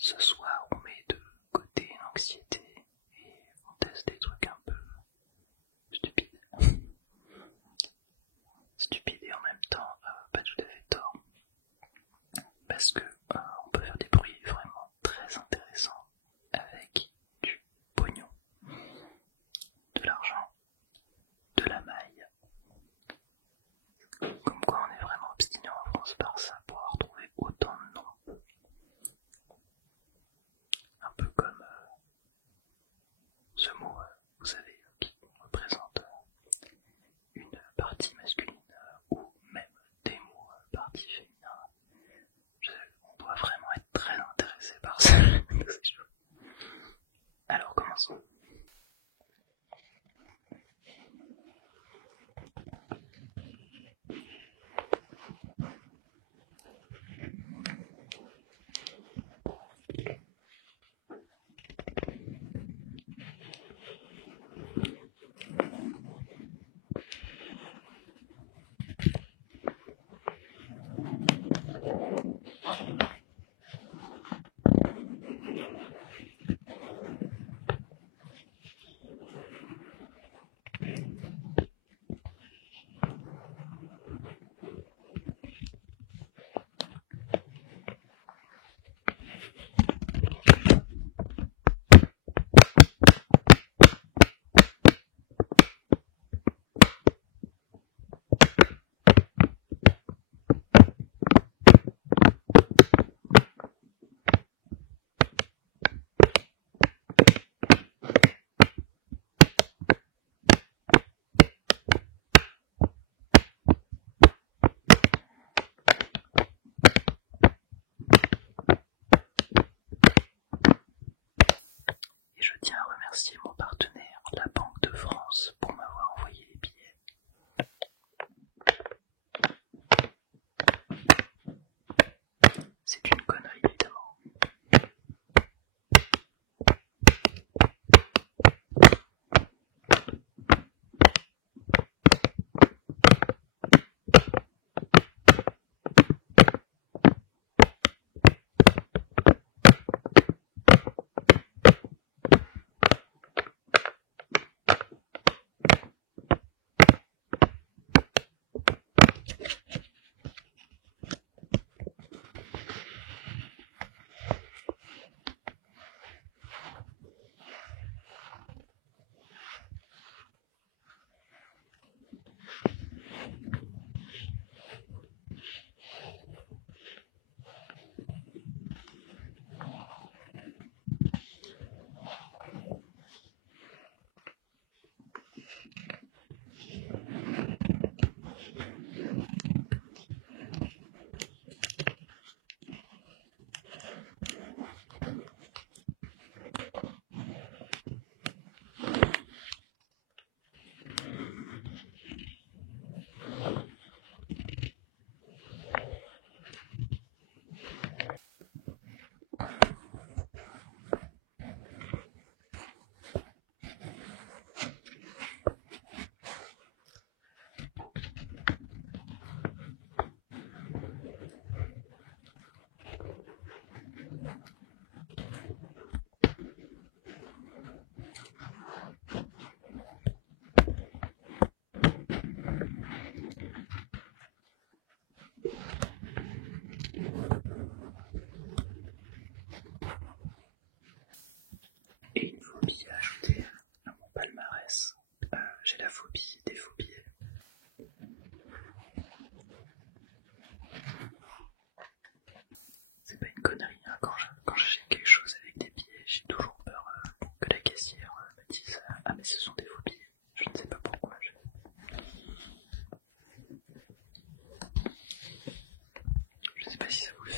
Ce soir, on met de côté l'anxiété et on teste des trucs un peu stupides. Stupides et en même temps pas tout à fait tort. Parce que on peut faire des bruits vraiment très intéressants avec du pognon, de l'argent, de la maille. Comme quoi on est vraiment abstinent en France par ça pour avoir trouvé autant de noms. Un peu comme ce mot, vous savez, qui représente une partie masculine ou même des mots parties féminines. On doit vraiment être très intéressé par ça. Alors commençons. Et je tiens à remercier mon partenaire, la Banque de France, pour m'avoir envoyé les billets. C'est une connerie évidemment. Et une phobie à ajouter à mon palmarès. J'ai la phobie des phobies. C'est pas une connerie, hein. Quand j'achète quelque chose avec des billets, j'ai toujours peur que la caissière me dise « Ah mais ce sont des phobies ». Je ne sais pas pourquoi. Je sais pas si ça vous le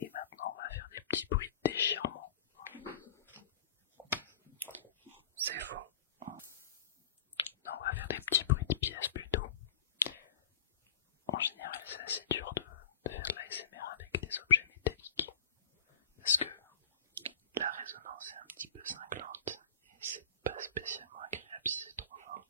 Et maintenant on va faire des petits bruits de déchirement. C'est faux. Non, on va faire des petits bruits de pièces plutôt. En général c'est assez dur de faire de l'ASMR avec des objets métalliques. Parce que la résonance est un petit peu cinglante et c'est pas spécialement agréable si c'est trop fort.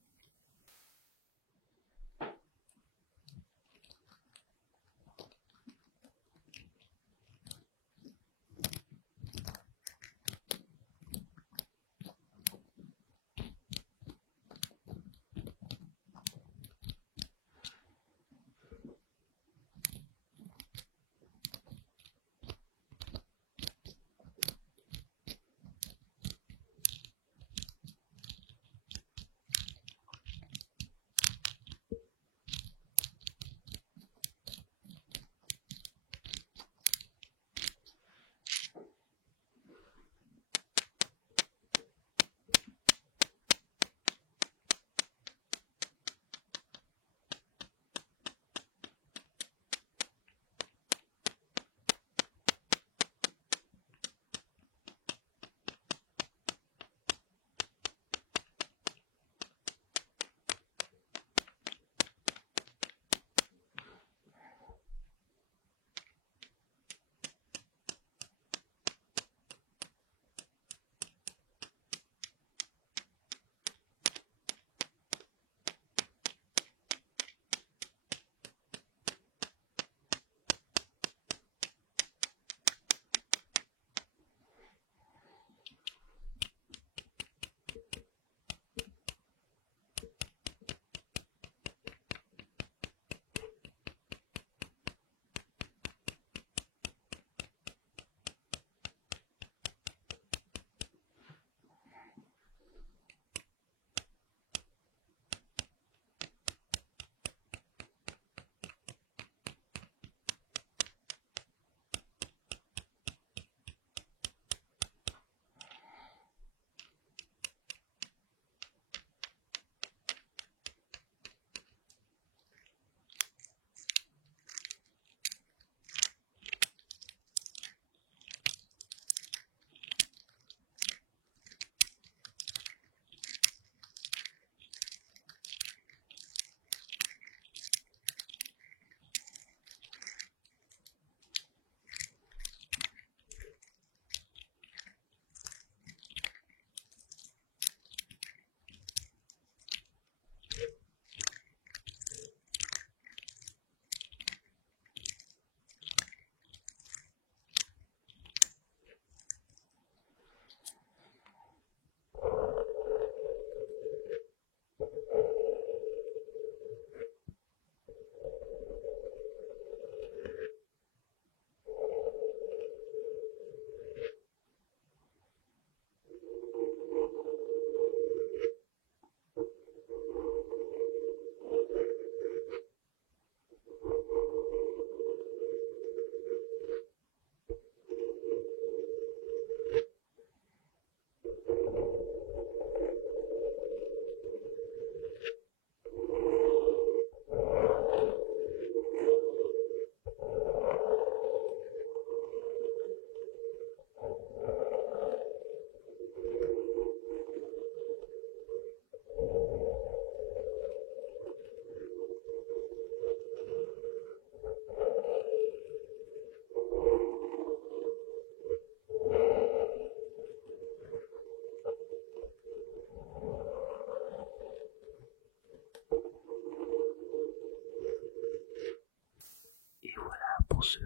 pour ce